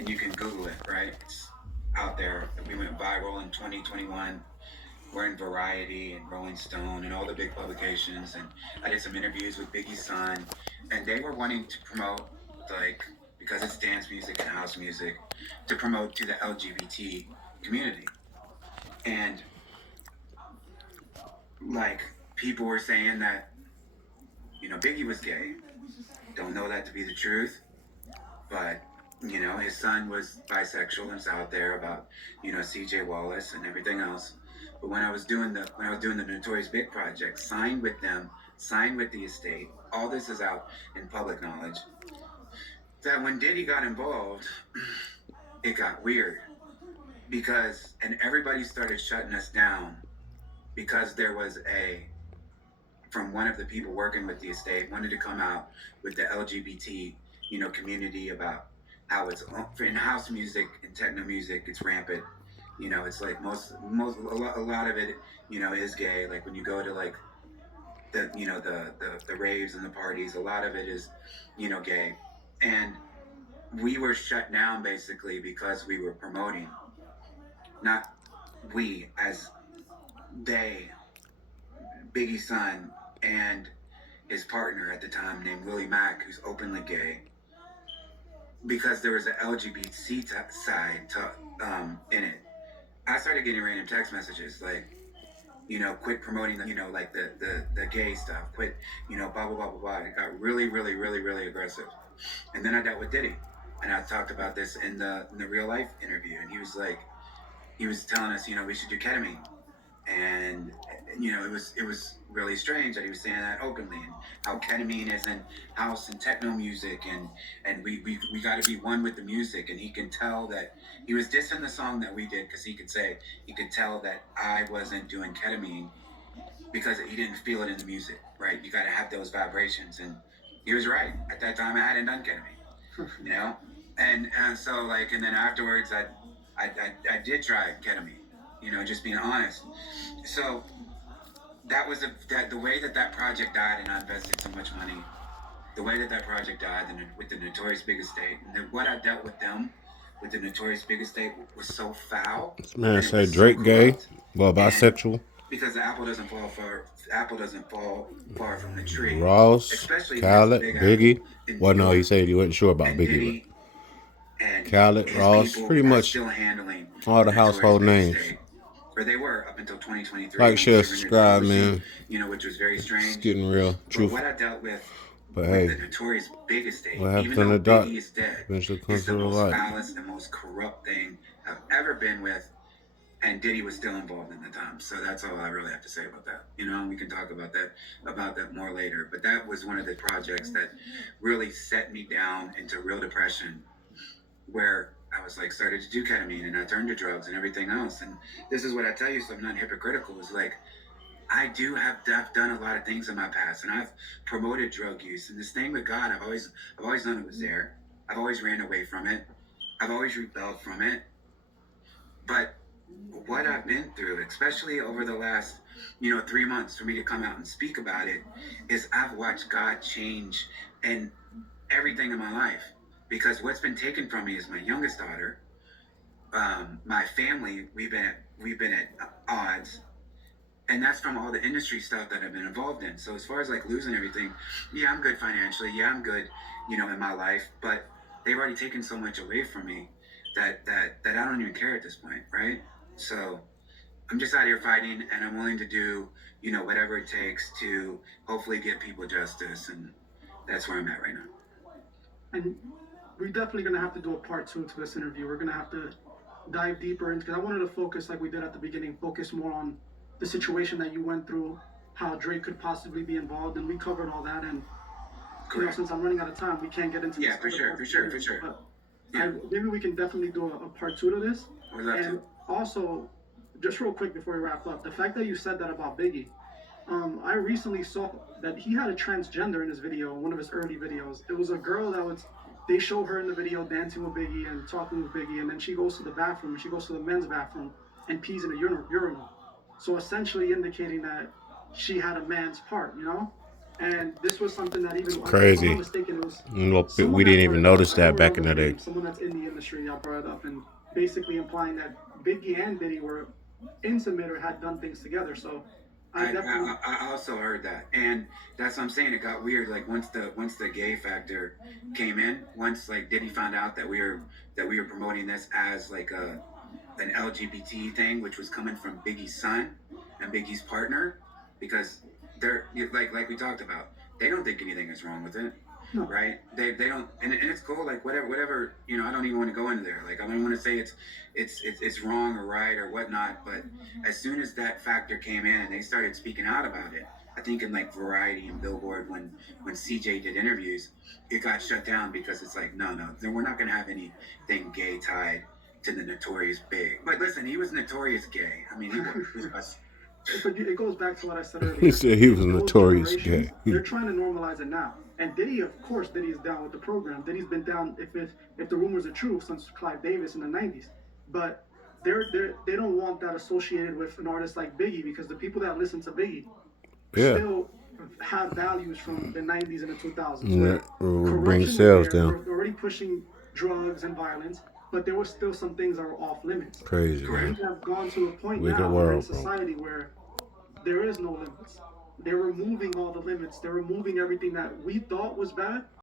and you can Google it, right? It's out there. We went viral in 2021. We're in Variety and Rolling Stone and all the big publications. And I did some interviews with Biggie's son, and they were wanting to promote, like, because it's dance music and house music, to promote to the LGBT community. And like, people were saying that, Biggie was gay. Don't know that to be the truth, but his son was bisexual and it's out there about, CJ Wallace and everything else. But when I was doing the Notorious Big project, signed with them, signed with the estate, all this is out in public knowledge. That when Diddy got involved, it got weird and everybody started shutting us down because there was from one of the people working with the estate wanted to come out with the LGBT, community about how it's in house music and techno music, it's rampant. It's like a lot of it, is gay. Like when you go to like the raves and the parties, a lot of it is, gay. And we were shut down basically because we were promoting, not we as they, Biggie's son and his partner at the time named Willie Mack, who's openly gay, because there was an LGBT side in it. I started getting random text messages like, quit promoting the, like the gay stuff, quit, blah, blah, blah, blah, blah. It got really, really, really, really aggressive. And then I dealt with Diddy, and I talked about this in the real life interview, and he was telling us, we should do ketamine. And it was really strange that he was saying that openly, and how ketamine is in house and techno music, and we got to be one with the music. And he can tell that he was dissing the song that we did because he could tell that I wasn't doing ketamine because he didn't feel it in the music, right? You got to have those vibrations, and he was right. At that time, I hadn't done ketamine, and so like, and then afterwards, I did try ketamine. Just being honest. So that was the way that project died, and I invested so much money. The way that project died, with the Notorious Big Estate, and what I dealt with them, with the Notorious Big Estate, was so foul. This man say Drake gay, well, bisexual. Because the apple doesn't fall far from the tree. Ross, Especially Khaled, Biggie. Well, no, he said he wasn't sure about Biggie, but Khaled, Ross, pretty much all the household names. Where they were up until 2023. Like, share, subscribe, man. Which was very strange. It's getting real. Truth. What I dealt with, but hey, the Notorious Big Estate, what happens even in the though dark Biggie is dead, eventually comes is the to the most light. foulest and most corrupt thing I've ever been with. And Diddy was still involved in the time. So that's all I really have to say about that. We can talk about that more later. But that was one of the projects that really set me down into real depression, where I was like, started to do ketamine, and I turned to drugs and everything else. And this is what I tell you, so I'm not hypocritical, is like, I've done a lot of things in my past, and I've promoted drug use. And this thing with God, I've always known it was there. I've always ran away from it. I've always rebelled from it. But what I've been through, especially over the last, 3 months for me to come out and speak about it, is I've watched God change and everything in my life. Because what's been taken from me is my youngest daughter, my family. We've been at odds, and that's from all the industry stuff that I've been involved in. So as far as like losing everything, yeah, I'm good financially. Yeah, I'm good, in my life. But they've already taken so much away from me that I don't even care at this point, right? So I'm just out here fighting, and I'm willing to do, whatever it takes to hopefully get people justice, and that's where I'm at right now. And we're definitely going to have to do a part 2 to this interview. We're going to have to dive deeper into, because I wanted to focus, like we did at the beginning, focus more on the situation that you went through, how Drake could possibly be involved, and we covered all that. And since I'm running out of time, we can't get into this. Yeah, for sure. But maybe we can definitely do a part 2 to this. We'd love to. Also, just real quick before we wrap up, the fact that you said that about Biggie, I recently saw that he had a transgender in his video, one of his early videos. It was a girl they show her in the video dancing with Biggie and talking with Biggie, and then she goes to the bathroom, she goes to the men's bathroom and pees in a urinal. So essentially indicating that she had a man's part, And this was something that even, Crazy. if I'm not mistaken, it was We didn't even notice that back in the day. Someone that's in the industry, y'all brought it up, and basically implying that Biggie and Diddy were intimate or had done things together. So I also heard that, and that's what I'm saying. It got weird. Like once the gay factor came in, once like Diddy found out that we were promoting this as like an LGBT thing, which was coming from Biggie's son and Biggie's partner, because they're like we talked about, they don't think anything is wrong with it. No. Right? They don't, and it's cool. Like whatever. I don't even want to go into there. Like I don't want to say it's wrong or right or whatnot. But as soon as that factor came in and they started speaking out about it, I think in like Variety and Billboard when CJ did interviews, it got shut down because it's like no, we're not gonna have anything gay tied to the Notorious Big. But listen, he was notorious gay. I mean, he was. It goes back to what I said earlier. He said he was notorious gay. They're trying to normalize it now. And Diddy, of course, Diddy's down with the program. Diddy's been down, if the rumors are true, since Clive Davis in the 90s. But they don't want that associated with an artist like Biggie, because the people that listen to Biggie still have values from the 90s and the 2000s. Yeah, bring sales down. We're already pushing drugs and violence, but there were still some things that were off limits. Crazy, man. We have gone to a point now in society where there is no limits. They're removing all the limits. They're removing everything that we thought was bad.